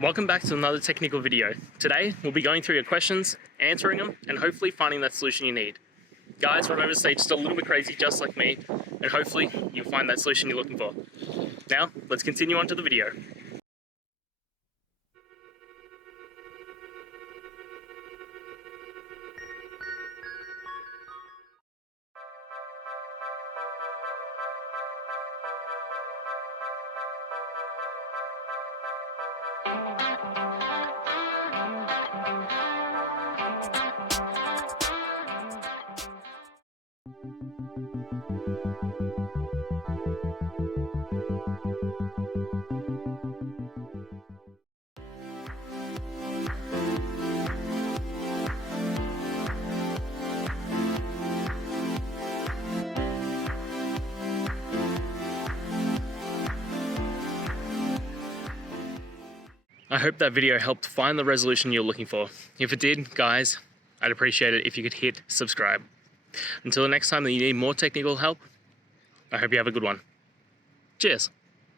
Welcome back to another technical video. Today, we'll be going through your questions, answering them, and hopefully finding that solution you need. Guys, remember to stay just a little bit crazy, just like me, and hopefully you'll find that solution you're looking for. Now, let's continue on to the video. I hope that video helped find the resolution you're looking for. If it did, guys, I'd appreciate it if you could hit subscribe. Until the next time that you need more technical help, I hope you have a good one. Cheers.